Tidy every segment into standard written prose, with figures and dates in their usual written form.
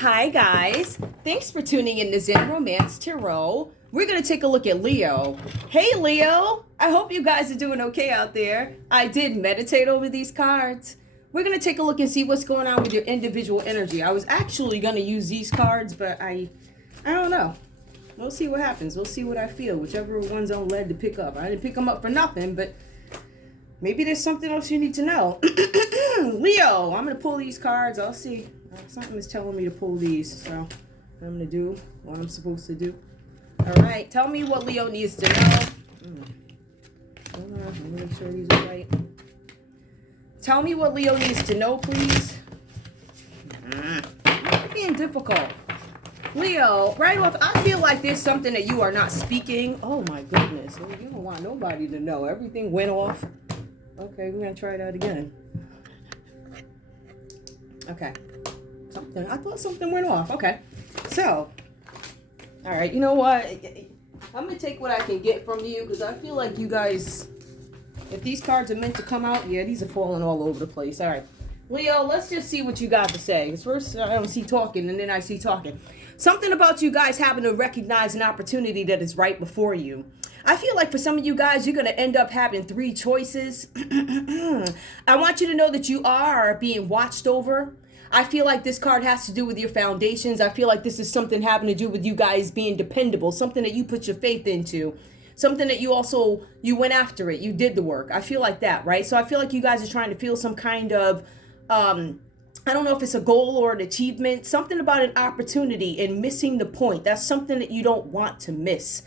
Hi guys, thanks for tuning in to Zen Romance Tarot. We're going to take a look at Leo. Hey Leo, I hope you guys are doing okay out there. I did meditate over these cards. We're going to take a look and see what's going on with your individual energy. I was actually going to use these cards, but I don't know. We'll see what happens. We'll see what I feel, whichever one's I'm led to pick up. I didn't pick them up for nothing, but maybe there's something else you need to know. Leo, I'm going to pull these cards. I'll see. Something is telling me to pull these, so I'm going to do what I'm supposed to do. All right, tell me what Leo needs to know. Hold on, let me make sure these are right. Tell me what Leo needs to know, please. You're being difficult. Leo, right off, I feel like there's something that you are not speaking. Oh my goodness, you don't want nobody to know. Everything went off. Okay, we're going to try that again. Okay. I thought something went off. Okay. So, all right. You know what? I'm going to take what I can get from you because I feel like you guys, if these cards are meant to come out, yeah, these are falling all over the place. All right. Leo, let's just see what you got to say. Because first I don't see talking and then I see talking. Something about you guys having to recognize an opportunity that is right before you. I feel like for some of you guys, you're going to end up having 3 choices. I want you to know that you are being watched over. I feel like this card has to do with your foundations. I feel like this is something having to do with you guys being dependable, something that you put your faith into, something that you went after it, you did the work. I feel like that, right? So I feel like you guys are trying to feel some kind of, I don't know if it's a goal or an achievement, something about an opportunity and missing the point. That's something that you don't want to miss.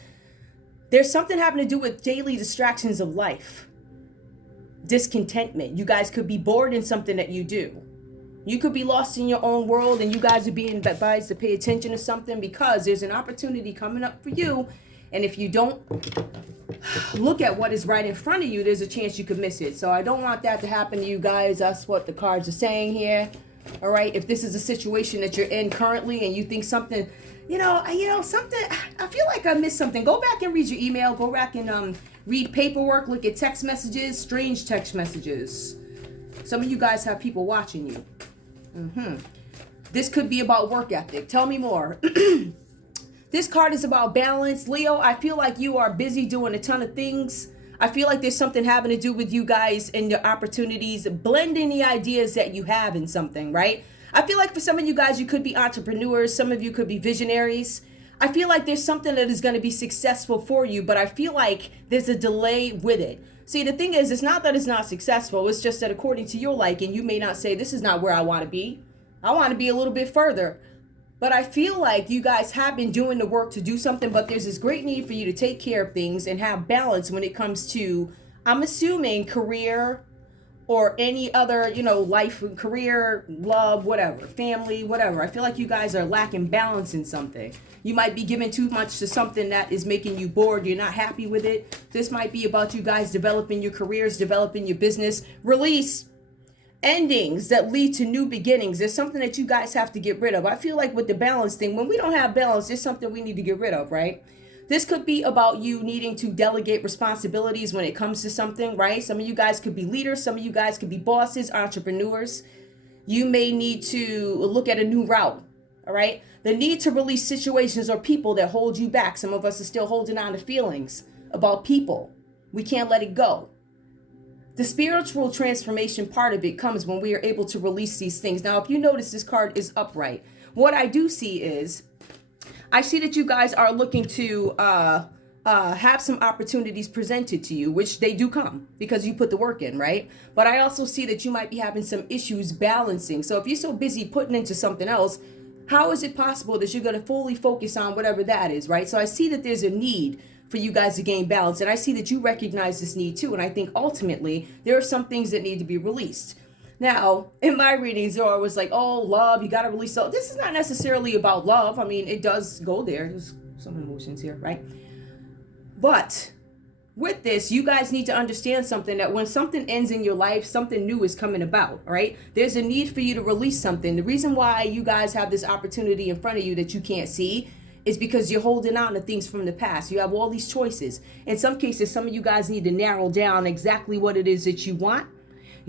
There's something having to do with daily distractions of life, discontentment. You guys could be bored in something that you do. You could be lost in your own world and you guys are being advised to pay attention to something because there's an opportunity coming up for you. And if you don't look at what is right in front of you, there's a chance you could miss it. So I don't want that to happen to you guys. That's what the cards are saying here. All right. If this is a situation that you're in currently and you think something, something, I feel like I missed something. Go back and read your email. Go back and read paperwork. Look at text messages, strange text messages. Some of you guys have people watching you. This could be about work ethic. Tell me more. This card is about balance. Leo, I feel like you are busy doing a ton of things. I feel like there's something having to do with you guys and your opportunities, blending the ideas that you have in something, right? I feel like for some of you guys, you could be entrepreneurs. Some of you could be visionaries. I feel like there's something that is going to be successful for you, but I feel like there's a delay with it. See, the thing is, it's not that it's not successful. It's just that according to your liking, you may not say, this is not where I want to be. I want to be a little bit further. But I feel like you guys have been doing the work to do something, but there's this great need for you to take care of things and have balance when it comes to, I'm assuming, career or any other, life, career, love, whatever, family, whatever. I feel like you guys are lacking balance in something. You might be giving too much to something that is making you bored. You're not happy with it. This might be about you guys developing your careers, developing your business, release, endings that lead to new beginnings. There's something that you guys have to get rid of. I feel like with the balance thing, when we don't have balance, there's something we need to get rid of, right? This could be about you needing to delegate responsibilities when it comes to something, right? Some of you guys could be leaders. Some of you guys could be bosses, entrepreneurs. You may need to look at a new route, all right? The need to release situations or people that hold you back. Some of us are still holding on to feelings about people. We can't let it go. The spiritual transformation part of it comes when we are able to release these things. Now, if you notice, this card is upright. What I do see is, I see that you guys are looking to have some opportunities presented to you, which they do come because you put the work in, right? But I also see that you might be having some issues balancing. So if you're so busy putting into something else, how is it possible that you're going to fully focus on whatever that is, right? So I see that there's a need for you guys to gain balance. And I see that you recognize this need too. And I think ultimately there are some things that need to be released. Now, in my readings, there was like, oh, love, you got to release. So this is not necessarily about love. I mean, it does go there. There's some emotions here, right? But with this, you guys need to understand something, that when something ends in your life, something new is coming about, right? There's a need for you to release something. The reason why you guys have this opportunity in front of you that you can't see is because you're holding on to things from the past. You have all these choices. In some cases, some of you guys need to narrow down exactly what it is that you want.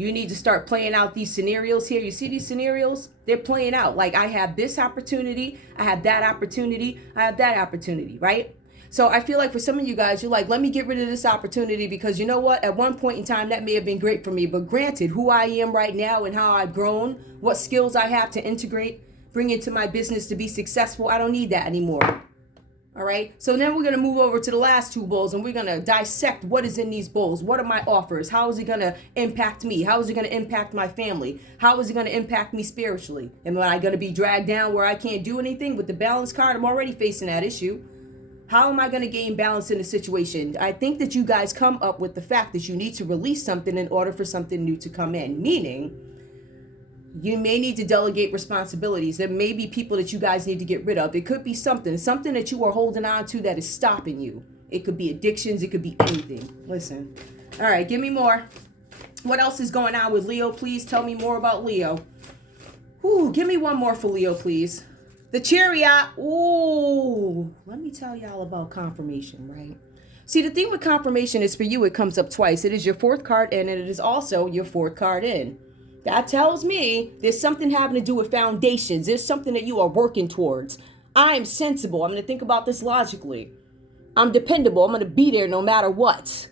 You need to start playing out these scenarios here. You see these scenarios? They're playing out. Like, I have this opportunity, I have that opportunity, I have that opportunity, right? So I feel like for some of you guys, you're like, let me get rid of this opportunity because you know what? At one point in time, that may have been great for me. But granted, who I am right now and how I've grown, what skills I have to integrate, bring into my business to be successful, I don't need that anymore. All right. So then we're going to move over to the last two bowls and we're going to dissect what is in these bowls. What are my offers? How is it going to impact me? How is it going to impact my family? How is it going to impact me spiritually? Am I going to be dragged down where I can't do anything? With the balance card, I'm already facing that issue. How am I going to gain balance in a situation? I think that you guys come up with the fact that you need to release something in order for something new to come in. Meaning, you may need to delegate responsibilities. There may be people that you guys need to get rid of. It could be something that you are holding on to that is stopping you. It could be addictions. It could be anything. Listen. All right, give me more. What else is going on with Leo? Please tell me more about Leo. Ooh, give me one more for Leo, please. The Chariot. Ooh, let me tell y'all about confirmation, right? See, the thing with confirmation is for you, it comes up twice. It is your fourth card in, and it is also your fourth card in. That tells me there's something having to do with foundations. There's something that you are working towards. I am sensible. I'm going to think about this logically. I'm dependable. I'm going to be there no matter what.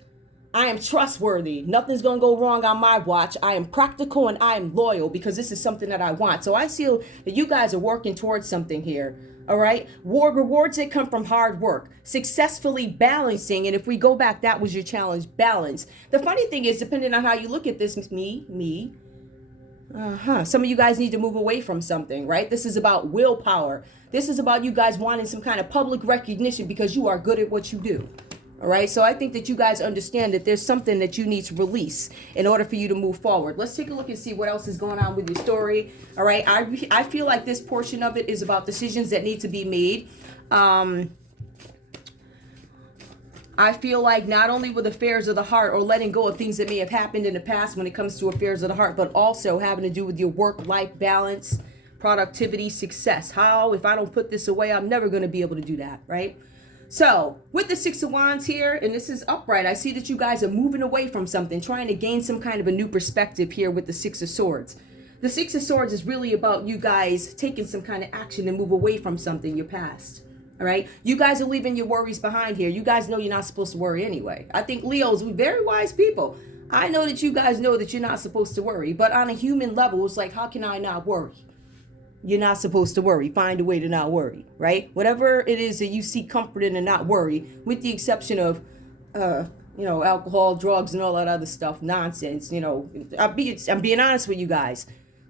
I am trustworthy. Nothing's going to go wrong on my watch. I am practical and I am loyal because this is something that I want. So I feel that you guys are working towards something here. All right. Rewards that come from hard work, successfully balancing. And if we go back, that was your challenge, balance. The funny thing is, depending on how you look at this, some of you guys need to move away from something, right? This is about willpower. This is about you guys wanting some kind of public recognition because you are good at what you do. All right. So I think that you guys understand that there's something that you need to release in order for you to move forward. Let's take a look and see what else is going on with your story. All right. I feel like this portion of it is about decisions that need to be made. I feel like not only with affairs of the heart or letting go of things that may have happened in the past when it comes to affairs of the heart, but also having to do with your work-life balance, productivity, success. How, if I don't put this away, I'm never going to be able to do that, right? So with the Six of Wands here, and this is upright, I see that you guys are moving away from something, trying to gain some kind of a new perspective here with the Six of Swords. The Six of Swords is really about you guys taking some kind of action to move away from something, your past. All right. You guys are leaving your worries behind here. You guys know you're not supposed to worry anyway. I think Leos, we're very wise people. I know that you guys know that you're not supposed to worry. But on a human level, it's like, how can I not worry? You're not supposed to worry. Find a way to not worry. Right. Whatever it is that you seek comfort in and not worry, with the exception of, alcohol, drugs and all that other stuff. Nonsense. I'm being honest with you guys.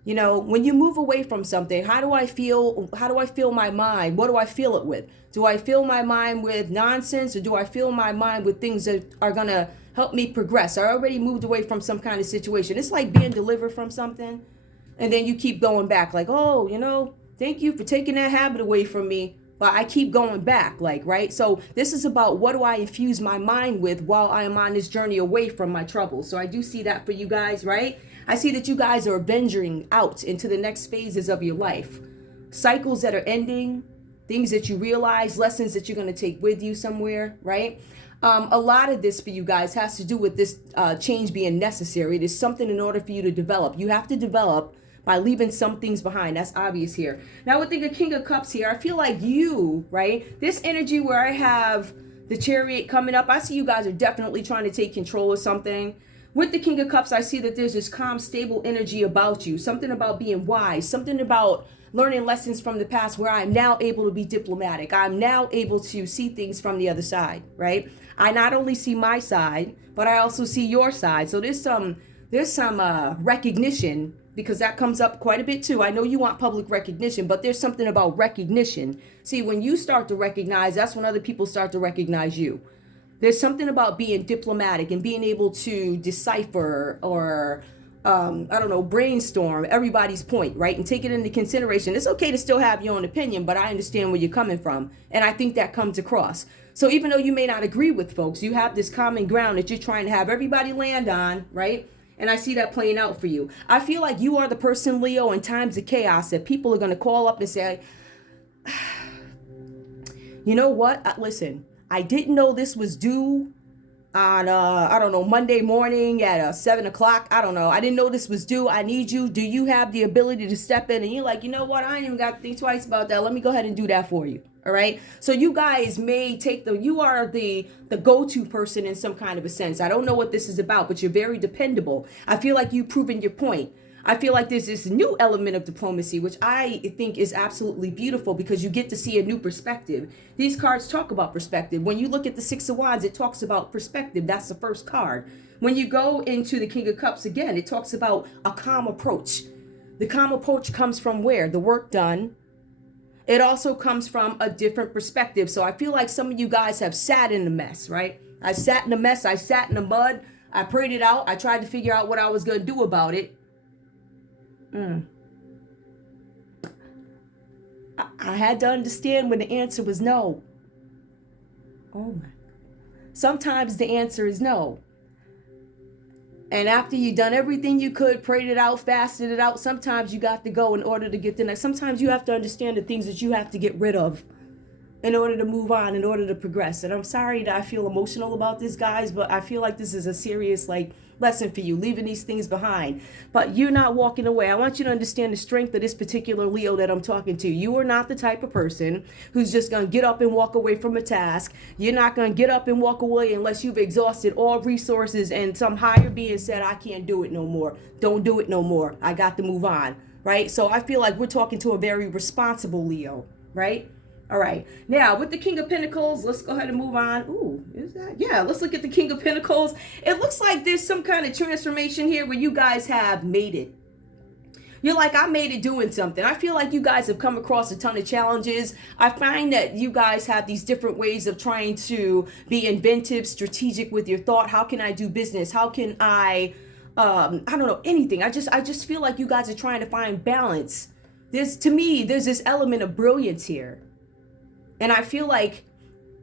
When you move away from something, how do I feel? How do I feel my mind? What do I fill it with? Do I fill my mind with nonsense, or do I fill my mind with things that are going to help me progress? I already moved away from some kind of situation. It's like being delivered from something, and then you keep going back like, thank you for taking that habit away from me. But I keep going back, right? So this is about what do I infuse my mind with while I am on this journey away from my troubles. So I do see that for you guys, right? I see that you guys are venturing out into the next phases of your life. Cycles that are ending, things that you realize, lessons that you're going to take with you somewhere, right? A lot of this for you guys has to do with this change being necessary. It is something in order for you to develop. You have to develop by leaving some things behind. That's obvious here. Now with the King of Cups here, I feel like you, right? This energy where I have the Chariot coming up, I see you guys are definitely trying to take control of something. With the King of Cups, I see that there's this calm, stable energy about you. Something about being wise. Something about learning lessons from the past where I'm now able to be diplomatic. I'm now able to see things from the other side, right? I not only see my side, but I also see your side. So there's some recognition, because that comes up quite a bit too. I know you want public recognition, but there's something about recognition. See, when you start to recognize, that's when other people start to recognize you. There's something about being diplomatic and being able to decipher or, brainstorm everybody's point, right? And take it into consideration. It's okay to still have your own opinion, but I understand where you're coming from. And I think that comes across. So even though you may not agree with folks, you have this common ground that you're trying to have everybody land on, right? And I see that playing out for you. I feel like you are the person, Leo, in times of chaos that people are going to call up and say, you know what? Listen, I didn't know this was due. on I don't know, Monday morning at 7 o'clock. I don't know. I didn't know this was due. I need you. Do you have the ability to step in? And you're like, you know what? I ain't even got to think twice about that. Let me go ahead and do that for you. All right. So you guys may take you are the go-to person in some kind of a sense. I don't know what this is about, but you're very dependable. I feel like you've proven your point. I feel like there's this new element of diplomacy, which I think is absolutely beautiful because you get to see a new perspective. These cards talk about perspective. When you look at the Six of Wands, it talks about perspective. That's the first card. When you go into the King of Cups again, it talks about a calm approach. The calm approach comes from where? The work done. It also comes from a different perspective. So I feel like some of you guys have sat in the mess, right? I sat in the mess. I sat in the mud. I prayed it out. I tried to figure out what I was going to do about it. I had to understand when the answer was no. Oh my. Sometimes the answer is no. And after you've done everything you could, prayed it out, fasted it out, sometimes you got to go in order to get the next. Sometimes you have to understand the things that you have to get rid of in order to move on, in order to progress. And I'm sorry that I feel emotional about this, guys, but I feel like this is a serious, lesson for you, leaving these things behind. But you're not walking away. I want you to understand the strength of this particular Leo that I'm talking to. You are not the type of person who's just going to get up and walk away from a task. You're not going to get up and walk away unless you've exhausted all resources and some higher being said, I can't do it no more. Don't do it no more. I got to move on, right? So I feel like we're talking to a very responsible Leo, right? All right. Now, with the King of Pentacles, let's go ahead and move on. Ooh, is that? Yeah, let's look at the King of Pentacles. It looks like there's some kind of transformation here where you guys have made it. You're like, I made it doing something. I feel like you guys have come across a ton of challenges. I find that you guys have these different ways of trying to be inventive, strategic with your thought. How can I do business? How can I don't know, anything. I just feel like you guys are trying to find balance. To me, there's this element of brilliance here. And I feel like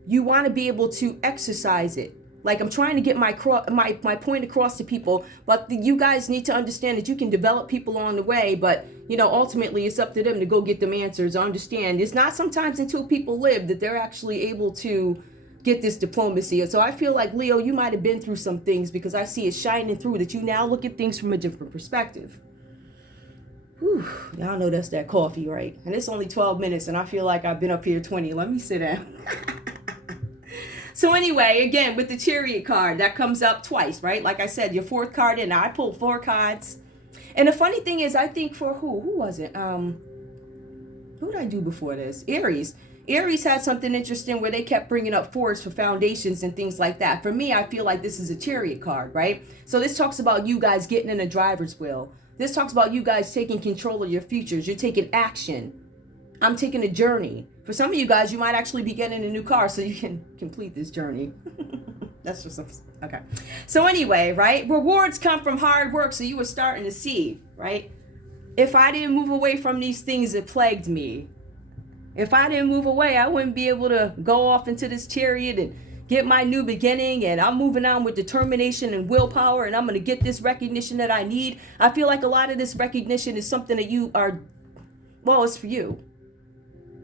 you want to be able to exercise it. Like I'm trying to get my point across to people, but you guys need to understand that you can develop people along the way, but ultimately it's up to them to go get them answers. Understand it's not sometimes until people live that they're actually able to get this diplomacy. And so I feel like, Leo, you might have been through some things because I see it shining through that you now look at things from a different perspective. Whew, y'all know that's that coffee, right? And it's only 12 minutes and I feel like I've been up here 20. Let me sit down. So anyway, again, with the Chariot card, that comes up twice, right? Like I said, your fourth card in. Now I pulled 4 cards. And the funny thing is, I think for who was it? Who did I do before this? Aries. Aries had something interesting where they kept bringing up 4s for foundations and things like that. For me, I feel like this is a Chariot card, right? So this talks about you guys getting in a driver's wheel. This talks about you guys taking control of your futures. You're taking action. I'm taking a journey. For some of you guys, you might actually be getting a new car so you can complete this journey. That's just okay. So anyway, right? Rewards come from hard work. So you were starting to see, right? If I didn't move away from these things that plagued me, if I didn't move away, I wouldn't be able to go off into this chariot and get my new beginning, and I'm moving on with determination and willpower, and I'm going to get this recognition that I need. I feel like a lot of this recognition is something that you are, well, it's for you.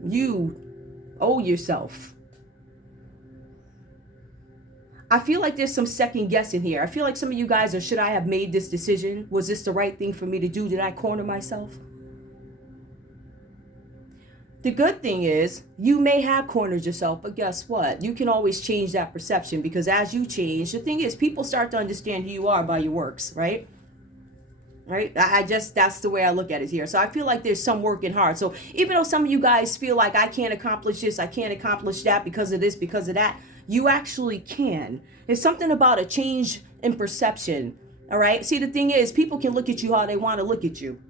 You owe yourself. I feel like there's some second guessing here. I feel like some of you guys are, should I have made this decision? Was this the right thing for me to do? Did I corner myself? The good thing is you may have cornered yourself, but guess what? You can always change that perception, because as you change, the thing is people start to understand who you are by your works, right? Right? That's the way I look at it here. So I feel like there's some working hard. So even though some of you guys feel like I can't accomplish this, I can't accomplish that because of this, because of that, you actually can. There's something about a change in perception. All right. See, the thing is, people can look at you how they want to look at you.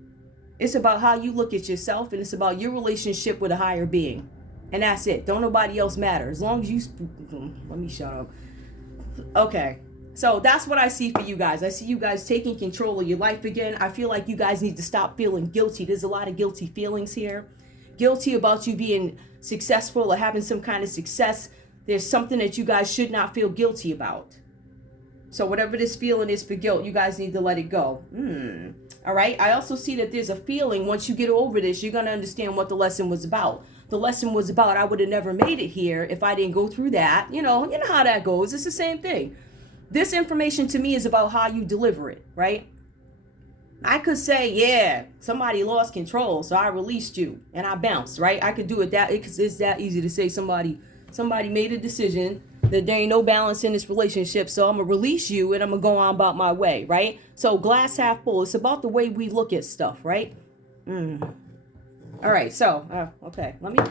It's about how you look at yourself, and it's about your relationship with a higher being. And that's it. Don't nobody else matter. As long as you, let me shut up. Okay. So that's what I see for you guys. I see you guys taking control of your life again. I feel like you guys need to stop feeling guilty. There's a lot of guilty feelings here. Guilty about you being successful or having some kind of success. There's something that you guys should not feel guilty about. So whatever this feeling is for guilt, you guys need to let it go. All right. I also see that there's a feeling once you get over this, you're going to understand what the lesson was about. The lesson was about, I would have never made it here if I didn't go through that. You know how that goes. It's the same thing. This information to me is about how you deliver it, right? I could say, yeah, somebody lost control, so I released you and I bounced, right? I could do it because it's that easy to say somebody made a decision that there ain't no balance in this relationship, so I'm gonna release you and I'm gonna go on about my way, right? So glass half full. It's about the way we look at stuff, right? All right, so okay, let me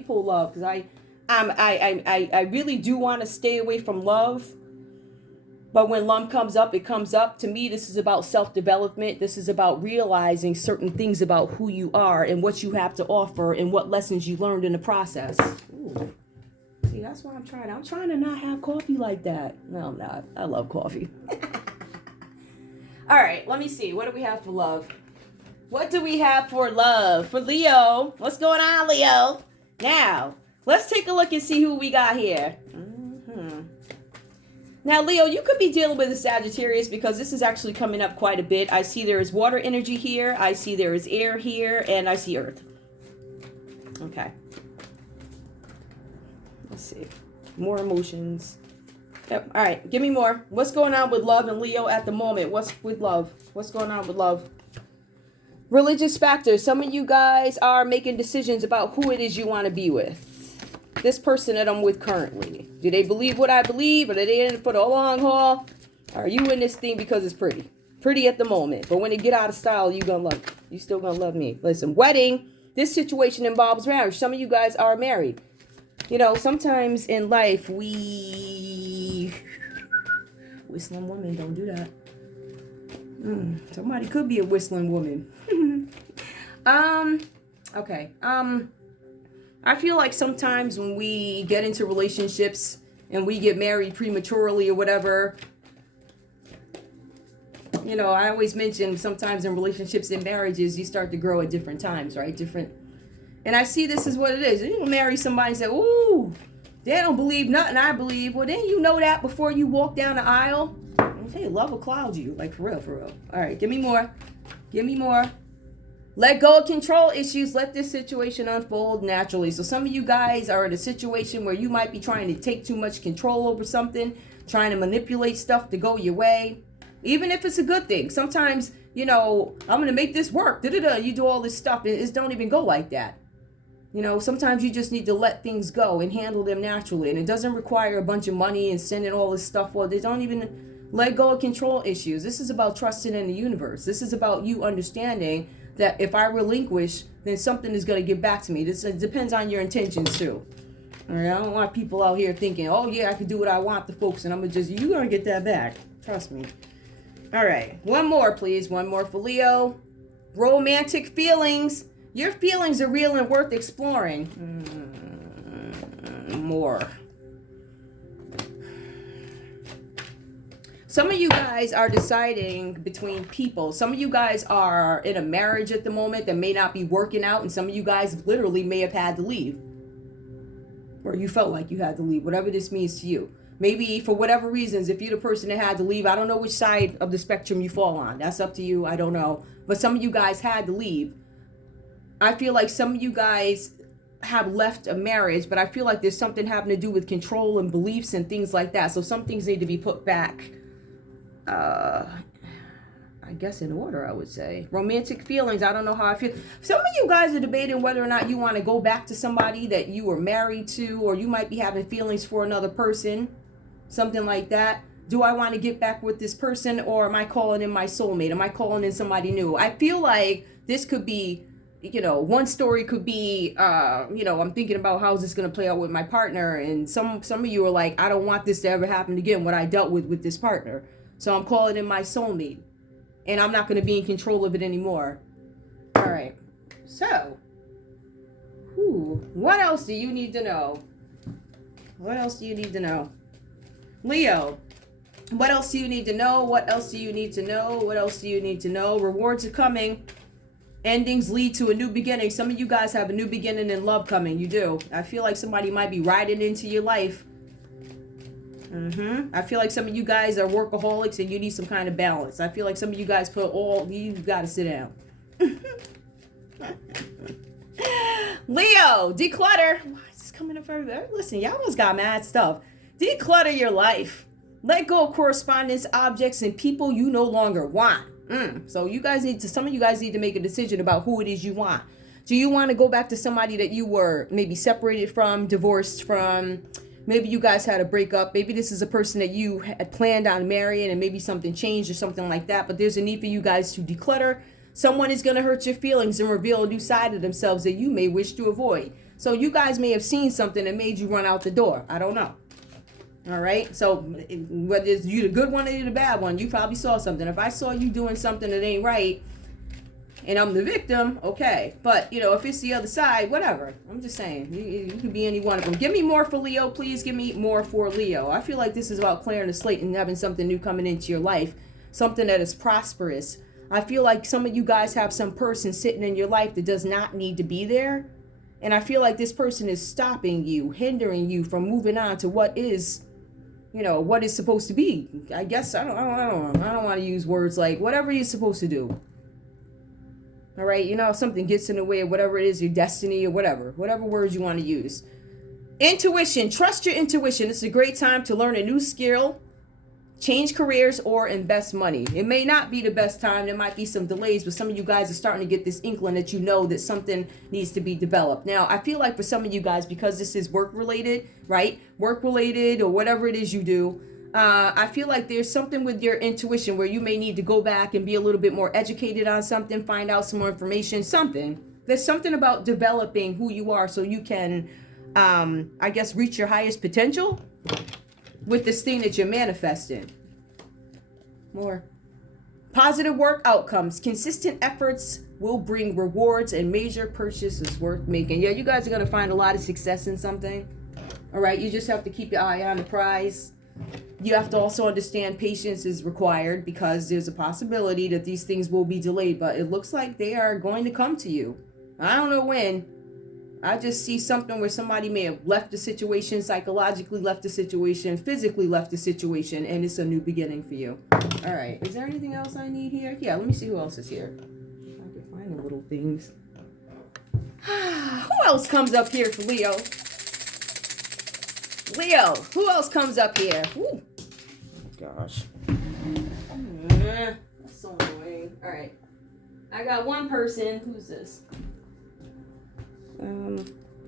pull love, because I really do want to stay away from love. But when love comes up, it comes up. To me, this is about self-development. This is about realizing certain things about who you are and what you have to offer and what lessons you learned in the process. Ooh. See, that's why I'm trying to not have coffee like that. No, I'm not. I love coffee. All right, let me see. What do we have for love? What do we have for love? For Leo. What's going on, Leo? Now, let's take a look and see who we got here. Now, Leo, you could be dealing with a Sagittarius because this is actually coming up quite a bit. I see there is water energy here. I see there is air here. And I see earth. Okay. Let's see. More emotions. Yep. All right. Give me more. What's going on with love and Leo at the moment? What's with love? What's going on with love? Religious factors. Some of you guys are making decisions about who it is you want to be with. This person that I'm with currently. Do they believe what I believe? Or are they in it for the long haul? Are you in this thing because it's pretty? Pretty at the moment. But when it get out of style, you still gonna love me. Listen, wedding. This situation involves marriage. Some of you guys are married. You know, sometimes in life, whistling woman, don't do that. Somebody could be a whistling woman. Okay. I feel like sometimes when we get into relationships and we get married prematurely or whatever, you know, I always mention sometimes in relationships and marriages, you start to grow at different times, right? And I see this is what it is. You marry somebody and say, ooh, they don't believe nothing I believe. Well, then you know that before you walk down the aisle. Hey, love will cloud you. Like, for real, for real. All right, give me more. Give me more. Let go of control issues. Let this situation unfold naturally. So some of you guys are in a situation where you might be trying to take too much control over something, trying to manipulate stuff to go your way, even if it's a good thing. Sometimes, you know, I'm going to make this work. You do all this stuff. It don't even go like that. You know, sometimes you just need to let things go and handle them naturally. And it doesn't require a bunch of money and sending all this stuff. Well, they don't even let go of control issues. This is about trusting in the universe. This is about you understanding that if I relinquish, then something is going to get back to me. This depends on your intentions too. All right, I don't want people out here thinking, oh yeah, I can do what I want to folks, and you're going to get that back. Trust me. All right, one more, please. One more for Leo. Romantic feelings. Your feelings are real and worth exploring. More. Some of you guys are deciding between people. Some of you guys are in a marriage at the moment that may not be working out. And some of you guys literally may have had to leave. Or you felt like you had to leave. Whatever this means to you. Maybe for whatever reasons, if you're the person that had to leave, I don't know which side of the spectrum you fall on. That's up to you. I don't know. But some of you guys had to leave. I feel like some of you guys have left a marriage. But I feel like there's something having to do with control and beliefs and things like that. So some things need to be put back. I guess in order, I would say. Romantic feelings, I don't know how I feel. Some of you guys are debating whether or not you want to go back to somebody that you were married to, or you might be having feelings for another person, something like that. Do I want to get back with this person, or am I calling in my soulmate? Am I calling in somebody new? I feel like this could be, you know, one story could be, you know, I'm thinking about how's this going to play out with my partner, and some of you are like, I don't want this to ever happen again, what I dealt with this partner. So I'm calling in my soulmate. And I'm not going to be in control of it anymore. All right. So, what else do you need to know? What else do you need to know? Leo, what else do you need to know? What else do you need to know? What else do you need to know? Rewards are coming. Endings lead to a new beginning. Some of you guys have a new beginning in love coming. You do. I feel like somebody might be riding into your life. I feel like some of you guys are workaholics and you need some kind of balance. I feel like some of you guys you've got to sit down. Leo, declutter. Why is this coming up everywhere? Listen, y'all almost got mad stuff. Declutter your life. Let go of correspondence, objects, and people you no longer want. So some of you guys need to make a decision about who it is you want. Do you want to go back to somebody that you were maybe separated from, divorced from? Maybe you guys had a breakup. Maybe this is a person that you had planned on marrying and maybe something changed or something like that. But there's a need for you guys to declutter. Someone is going to hurt your feelings and reveal a new side of themselves that you may wish to avoid. So you guys may have seen something that made you run out the door. I don't know. All right. So whether it's you the good one or you the bad one, you probably saw something. If I saw you doing something that ain't right and I'm the victim, okay. But, if it's the other side, whatever. I'm just saying, you could be any one of them. Give me more for Leo, please. Give me more for Leo. I feel like this is about clearing the slate and having something new coming into your life, something that is prosperous. I feel like some of you guys have some person sitting in your life that does not need to be there. And I feel like this person is stopping you, hindering you from moving on to what is, what is supposed to be. I guess I don't want to use words like whatever you're supposed to do. All right, if something gets in the way of whatever it is, your destiny or whatever words you want to use. Intuition, trust your intuition. It's a great time to learn a new skill, change careers, or invest money. It may not be the best time. There might be some delays, but some of you guys are starting to get this inkling that that something needs to be developed. Now, I feel like for some of you guys, because this is work-related, right? Work-related or whatever it is you do, I feel like there's something with your intuition where you may need to go back and be a little bit more educated on something, find out some more information, something. There's something about developing who you are so you can, reach your highest potential with this thing that you're manifesting. More. Positive work outcomes. Consistent efforts will bring rewards and major purchases worth making. Yeah, you guys are going to find a lot of success in something. All right, you just have to keep your eye on the prize. You have to also understand patience is required because there's a possibility that these things will be delayed, but it looks like they are going to come to you. I don't know when. I just see something where somebody may have left the situation, psychologically left the situation, physically left the situation, and it's a new beginning for you. All right. Is there anything else I need here? Yeah, let me see who else is here. If I can find the little things. Who else comes up here for Leo? Leo, who else comes up here? Ooh. Oh, gosh. That's so annoying. All right. I got one person. Who's this?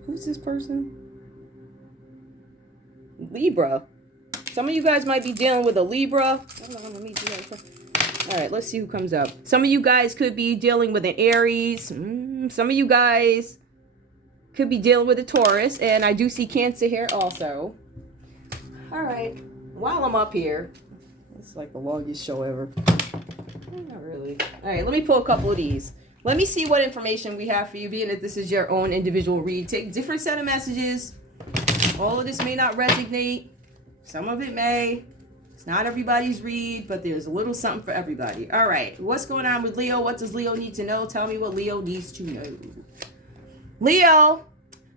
Who's this person? Libra. Some of you guys might be dealing with a Libra. All right, let's see who comes up. Some of you guys could be dealing with an Aries. Some of you guys could be dealing with a Taurus. And I do see Cancer here also. All right. While I'm up here, it's like the longest show ever. Not really. All right, let me pull a couple of these. Let me see what information we have for you, being that this is your own individual read. Take a different set of messages. All of this may not resonate. Some of it may. It's not everybody's read, but there's a little something for everybody. All right. What's going on with Leo? What does Leo need to know? Tell me what Leo needs to know. Leo,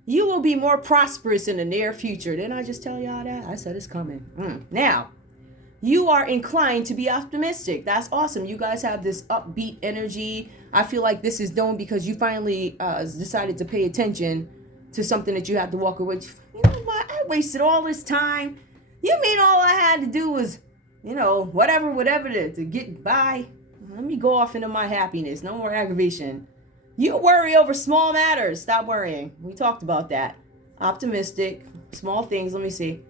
you will be more prosperous in the near future. Didn't I just tell y'all that? I said it's coming. Now, you are inclined to be optimistic. That's awesome. You guys have this upbeat energy. I feel like this is known because you finally decided to pay attention to something that you had to walk away. You know what? I wasted all this time. You mean all I had to do was, whatever to get by? Let me go off into my happiness. No more aggravation. You worry over small matters. Stop worrying. We talked about that. Optimistic, small things. Let me see.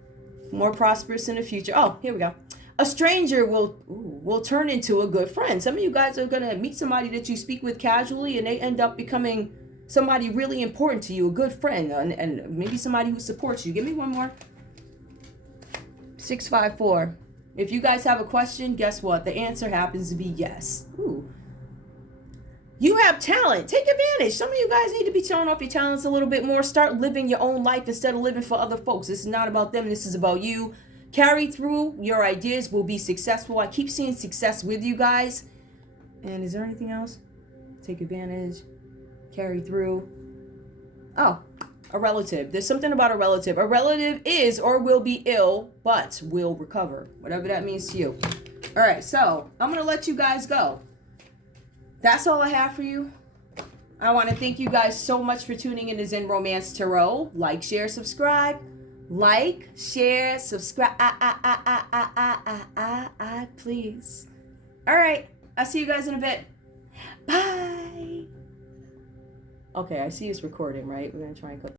More prosperous in the future. Oh, here we go. A stranger will turn into a good friend. Some of you guys are going to meet somebody that you speak with casually and they end up becoming somebody really important to you, a good friend, and maybe somebody who supports you. Give me one more. 654. If you guys have a question, guess what? The answer happens to be yes. Ooh. You have talent. Take advantage. Some of you guys need to be showing off your talents a little bit more. Start living your own life instead of living for other folks. This is not about them. This is about you. Carry through. Your ideas will be successful. I keep seeing success with you guys. And is there anything else? Take advantage. Carry through. Oh, a relative. There's something about a relative. A relative is or will be ill, but will recover. Whatever that means to you. All right, so I'm going to let you guys go. That's all I have for you. I want to thank you guys so much for tuning in to Zen Romance Tarot. Like, share, subscribe. like, share, subscribe, please. All right, I'll see you guys in a bit. Bye. Okay, I see it's recording, right? We're gonna try and cut